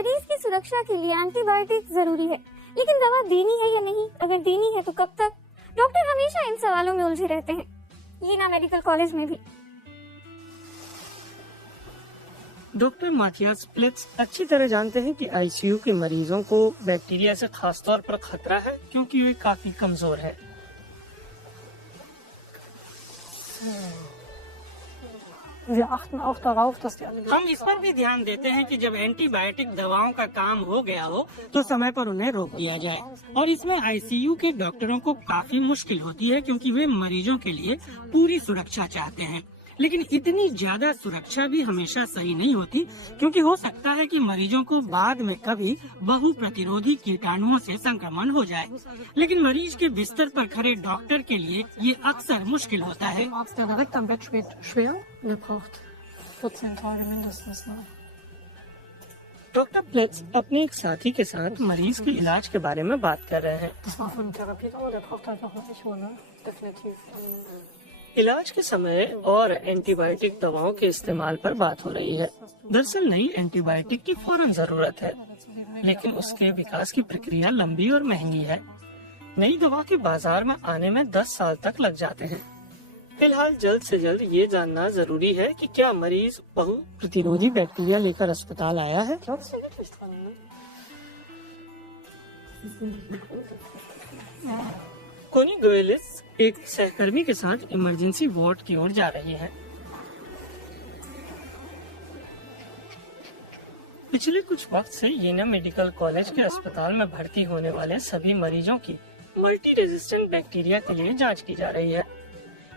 मरीज की सुरक्षा के लिए एंटीबायोटिक जरूरी है, लेकिन दवा देनी है या नहीं, अगर देनी है तो कब तक? डॉक्टर हमेशा इन सवालों में उलझे रहते हैं, ये ना मेडिकल कॉलेज में भी। डॉक्टर माथियास प्लेट्स अच्छी तरह जानते हैं कि आईसीयू के मरीजों को बैक्टीरिया से खास तौर पर खतरा है, क्योंकि वे काफी कमजोर है। हम इस पर भी ध्यान देते हैं कि जब एंटीबायोटिक दवाओं का काम हो गया हो तो समय पर उन्हें रोक दिया जाए, और इसमें आईसीयू के डॉक्टरों को काफी मुश्किल होती है, क्योंकि वे मरीजों के लिए पूरी सुरक्षा चाहते हैं। लेकिन इतनी ज्यादा सुरक्षा भी हमेशा सही नहीं होती, क्योंकि हो सकता है कि मरीजों को बाद में कभी बहु प्रतिरोधी कीटाणुओं से संक्रमण हो जाए। लेकिन मरीज के बिस्तर पर खड़े डॉक्टर के लिए ये अक्सर मुश्किल होता है। डॉक्टर प्लेट्स अपने एक साथी के साथ मरीज के इलाज के बारे में बात कर रहे हैं। इलाज के समय और एंटीबायोटिक दवाओं के इस्तेमाल पर बात हो रही है। दरअसल नई एंटीबायोटिक की फौरन जरूरत है, लेकिन उसके विकास की प्रक्रिया लंबी और महंगी है। नई दवा के बाजार में आने में 10 साल तक लग जाते हैं। फिलहाल जल्द से जल्द ये जानना जरूरी है कि क्या मरीज बहु प्रतिरोधी बैक्टीरिया लेकर अस्पताल आया है। कोनी गोयलिस एक सहकर्मी के साथ इमरजेंसी वार्ड की ओर जा रही है। पिछले कुछ वक्त से येना मेडिकल कॉलेज के अस्पताल में भर्ती होने वाले सभी मरीजों की मल्टी रेजिस्टेंट बैक्टीरिया के लिए जांच की जा रही है।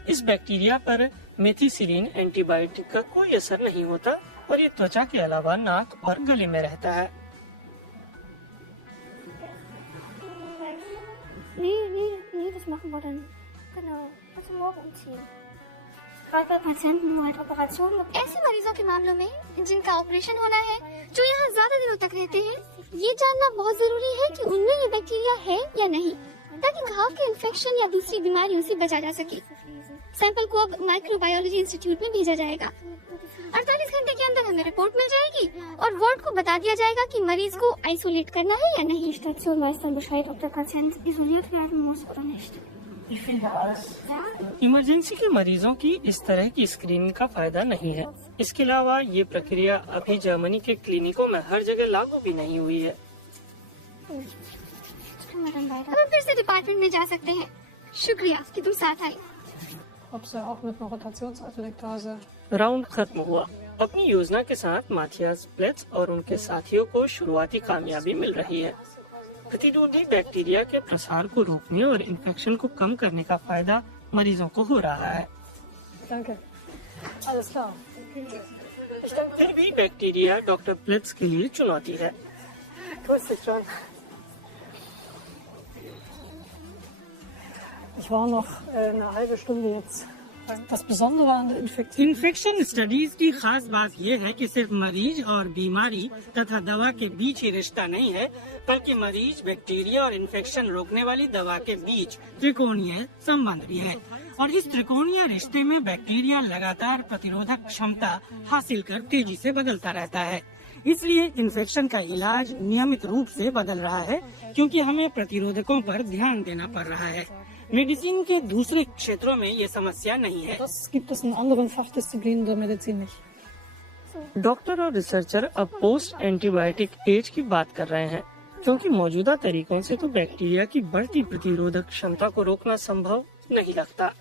इस बैक्टीरिया पर मेथिसिलिन एंटीबायोटिक का कोई असर नहीं होता, और ये त्वचा के अलावा नाक और गले में रहता है। Nee, das machen wir dann. Genau. Also morgen umziehen. Gerade bei Patienten, wo halt Operationen gibt. ऐसे मरीजों के मामलों में जिनका ऑपरेशन होना है, जो यहाँ ज्यादा दिनों तक रहते हैं, ये जानना बहुत जरूरी है कि उनमें ये बैक्टीरिया है या नहीं, ताकि घाव के इन्फेक्शन या दूसरी बीमारियों से बचा जा सके। सैंपल को अब माइक्रोबायोलॉजी इंस्टीट्यूट में भेजा जाएगा। 48 घंटे के अंदर हमें रिपोर्ट मिल जाएगी और वार्ड को बता दिया जाएगा कि मरीज को आइसोलेट करना है या नहीं। Station weiß dann Bescheid, ob der Patient isoliert werden muss oder nicht. Emergency के मरीजों की इस तरह की स्क्रीनिंग का फायदा नहीं है। इसके अलावा ये प्रक्रिया अभी जर्मनी के क्लिनिकों में हर जगह लागू भी नहीं हुई है। अब हम फिर से डिपार्टमेंट में जा सकते हैं। शुक्रिया कि तुम साथ आए। राउंड खत्म हुआ। अपनी योजना के साथ माथियास प्लेट्स और उनके साथियों को शुरुआती कामयाबी मिल रही है। प्रतिरोधी बैक्टीरिया के प्रसार को रोकने और इन्फेक्शन को कम करने का फायदा मरीजों को हो रहा है। फिर भी बैक्टीरिया डॉक्टर प्लेट्स के लिए चुनौती है। Ich war noch eine halbe Stunde jetzt. Das Besondere an der Infektion. Infection studies की खास बात यह है कि सिर्फ मरीज और बीमारी तथा दवा के बीच ही रिश्ता नहीं है, बल्कि मरीज, बैक्टीरिया और इन्फेक्शन रोकने वाली दवा के बीच त्रिकोणीय संबंध भी है। और इस त्रिकोणीय रिश्ते में बैक्टीरिया लगातार प्रतिरोधक क्षमता हासिल कर तेजी से बदलता रहता है। इसलिए इन्फेक्शन का इलाज नियमित रूप से बदल रहा है, क्योंकि हमें प्रतिरोधकों पर ध्यान देना पड़ रहा है। मेडिसिन के दूसरे क्षेत्रों में ये समस्या नहीं है। Das gibt es in anderen Fachdisziplinen der Medizin nicht. Doctor और रिसर्चर अब पोस्ट एंटीबायोटिक एज की बात कर रहे हैं, क्योंकि मौजूदा तरीकों से तो बैक्टीरिया की बढ़ती प्रतिरोधक क्षमता को रोकना संभव नहीं लगता।